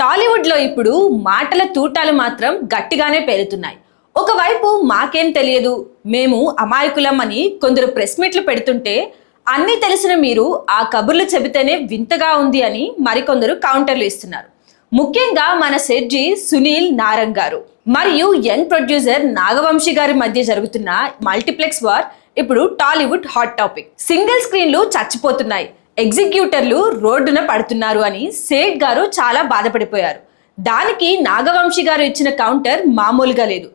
టాలీవుడ్లో ఇప్పుడు మాటల తూటాలు మాత్రం గట్టిగానే పేలుతున్నాయి. ఒకవైపు మాకేం తెలియదు, మేము అమాయకులం అని కొందరు ప్రెస్ మీట్లు పెడుతుంటే, అన్నీ తెలిసిన మీరు ఆ కబుర్లు చెబితేనే వింతగా ఉంది అని మరికొందరు కౌంటర్లు ఇస్తున్నారు. ముఖ్యంగా మన సెడ్జి సునీల్ నారంగ్ గారు మరియు యంగ్ ప్రొడ్యూసర్ నాగవంశీ గారి మధ్య జరుగుతున్న మల్టీప్లెక్స్ వార్ ఇప్పుడు టాలీవుడ్ హాట్ టాపిక్. సింగిల్ స్క్రీన్లు చచ్చిపోతున్నాయి, ఎగ్జిక్యూటర్లు రోడ్డున పడుతున్నారు అని సేట్ గారు చాలా బాధపడిపోయారు. దానికి నాగవంశీ గారు ఇచ్చిన కౌంటర్ మామూలుగా లేదు.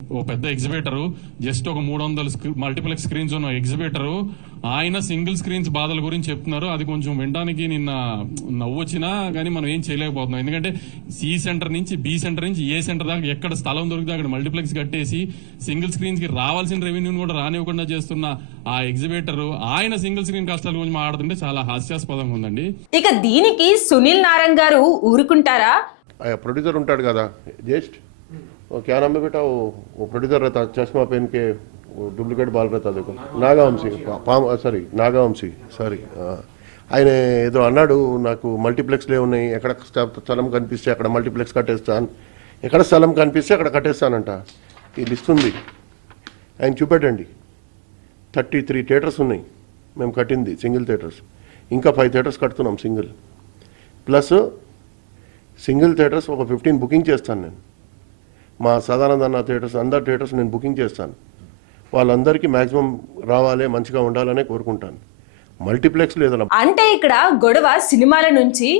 ఓ పెద్ద ఎగ్జిబిటరు, జస్ట్ ఒక 300 మల్టీప్లెక్స్ స్క్రీన్స్ ఉన్న ఎగ్జిబిటరు, ఆయన సింగిల్ స్క్రీన్స్ బాధల గురించి చెప్తున్నారు. అది కొంచెం వినడానికి నిన్న నవ్వు వచ్చినా కానీ మనం ఏం చేయలేకపోతున్నాం. ఎందుకంటే సి సెంటర్ నుంచి బి సెంటర్ నుంచి ఏ సెంటర్ దాకా ఎక్కడ స్థలం దొరికితే అక్కడ మల్టీప్లెక్స్ కట్టేసి సింగిల్ స్క్రీన్స్ కి రావాల్సిన రెవెన్యూని కూడా రానివ్వకుండా చేస్తున్న ఆ ఎగ్జిబిటర్ ఆయన సింగిల్ స్క్రీన్ కష్టాల గురించి మాట్లాడుతుంటే చాలా హాస్యాస్పదంగా ఉందండి. ఇక దీనికి సునీల్ నారంగ్ గారు ఊరుకుంటారా? प्रोड्यूसर ఉంటాడు కదా, జస్ట్ वो क्या नाम है बेटा, वो प्रोड्यूसर रहता, चश्मा पहन के वो डुप्लीकेट बाल रहता, देखो నాగవంశీ, నాగవంశీ సారీ, ఆయన ఏదో అన్నాడు, నాకు మల్టీప్లెక్స్లే ఉన్నాయి, ఎక్కడ స్థలం కనిపిస్తే అక్కడ మల్టీప్లెక్స్ కట్టేస్తాను, ఎక్కడ స్థలం కనిపిస్తే అక్కడ కట్టేస్తానంట. ఈ లిస్ట్ ఉంది, ఆయన చూపెట్టండి. 33 థియేటర్స్ ఉన్నాయి మేము కట్టింది, సింగిల్ థియేటర్స్. ఇంకా 5 థియేటర్స్ కడుతున్నాం సింగిల్. ప్లస్ సింగిల్ థియేటర్స్ ఒక 15 బుకింగ్ చేస్తాను నేను. మా సదానంద అన్న థియేటర్స్, అందరు థియేటర్స్ నేను బుకింగ్ చేస్తాను. వాళ్ళందరికీ మ్యాక్సిమం రావాలి, మంచిగా ఉండాలనే కోరుకుంటాను. మల్టీప్లెక్స్ లేదన్న అంటే ఇక్కడ గొడవ సినిమాల నుంచి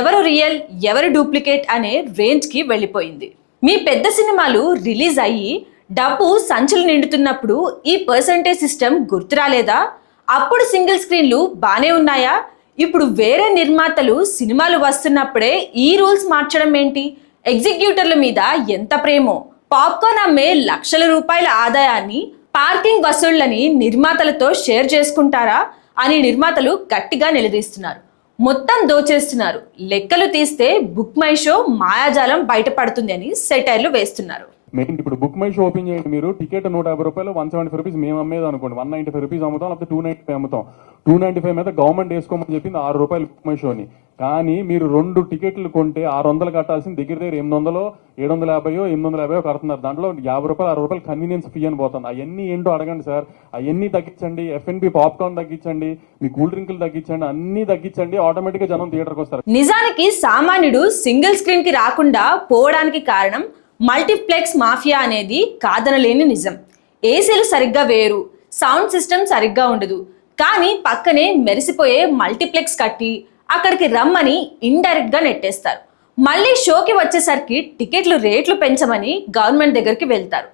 ఎవరు రియల్ ఎవరు డూప్లికేట్ అనే రేంజ్కి వెళ్ళిపోయింది. మీ పెద్ద సినిమాలు రిలీజ్ అయ్యి డబ్బు సంచులు నిండుతున్నప్పుడు ఈ పర్సంటేజ్ సిస్టమ్ గుర్తు రాలేదా? అప్పుడు సింగిల్ స్క్రీన్లు బానే ఉన్నాయా? ఇప్పుడు వేరే నిర్మాతలు సినిమాలు వస్తున్నప్పుడే ఈ రూల్స్ మార్చడం ఏంటి? ఎగ్జిక్యూటర్ల మీద ఎంత ప్రేమో! పాప్కార్న్ అమ్మే లక్షల రూపాయల ఆదాయాన్ని, పార్కింగ్ వసూళ్లని నిర్మాతలతో షేర్ చేసుకుంటారా అని నిర్మాతలు గట్టిగా నిలదీస్తున్నారు. మొత్తం దోచేస్తున్నారు, లెక్కలు తీస్తే బుక్ మై షో మాయాజాలం బయటపడుతుంది అని సెటైర్లు వేస్తున్నారు. మెయిన్ ఇప్పుడు బుక్ మై షో ఓపెన్ చేయండి మీరు, టికెట్ 150 రూపాయలు, 175 రూపీస్ మేము అమ్మేది అనుకోండి, 195 రూపీస్ అమ్ముతాం, లేకపోతే 295 అమ్ముతాం. 295 మీద గవర్నమెంట్ వేసుకోమని చెప్పింది 6 రూపాయలు బుక్ మై షోని. కానీ మీరు 2 టికెట్లు కొంటే 600 కట్టాల్సింది దగ్గర 800, 750, 850 కడుతున్నారు. దాంట్లో 50 రూపాయలు 60 రూపాయలు కన్వీనియన్స్ ఫీ అని పోతుంది. అవన్నీ ఏంటో అడగండి సార్. అవన్నీ తగ్గించండి, ఎఫ్ఎన్బి పాప్కార్న్ తగ్గించండి, మీ కూల్ డ్రింకులు తగ్గించండి, అన్ని తగ్గించండి, ఆటోమేటిక్ గా జనం థియేటర్కి వస్తారు. నిజానికి సామాన్యుడు సింగిల్ స్క్రీన్ కి రాకుండా పోవడానికి కారణం మల్టీప్లెక్స్ మాఫియా అనేది కాదనలేని నిజం. ఏసీలు సరిగ్గా వేరు, సౌండ్ సిస్టమ్ సరిగ్గా ఉండదు, కానీ పక్కనే మెరిసిపోయే మల్టీప్లెక్స్ కట్టి అక్కడికి రమ్మని ఇండైరెక్ట్ గా నెట్టేస్తారు. మళ్ళీ షోకి వచ్చేసరికి టికెట్లు రేట్లు పెంచమని గవర్నమెంట్ దగ్గరికి వెళ్తారు.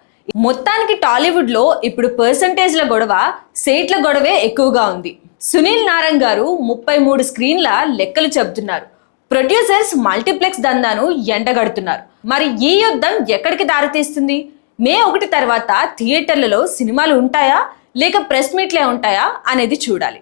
మొత్తానికి టాలీవుడ్ లో ఇప్పుడు పర్సంటేజ్ల గొడవ, సేట్ల గొడవే ఎక్కువగా ఉంది. సునీల్ నారంగ్ గారు 33 స్క్రీన్ల లెక్కలు చెబుతున్నారు. ప్రొడ్యూసర్స్ మల్టీప్లెక్స్ దందాను ఎండగడుతున్నారు. మరి ఈ యుద్ధం ఎక్కడికి దారితీస్తుంది? మే 1 తర్వాత థియేటర్లలో సినిమాలు ఉంటాయా లేక ప్రెస్ మీట్లే ఉంటాయా అనేది చూడాలి.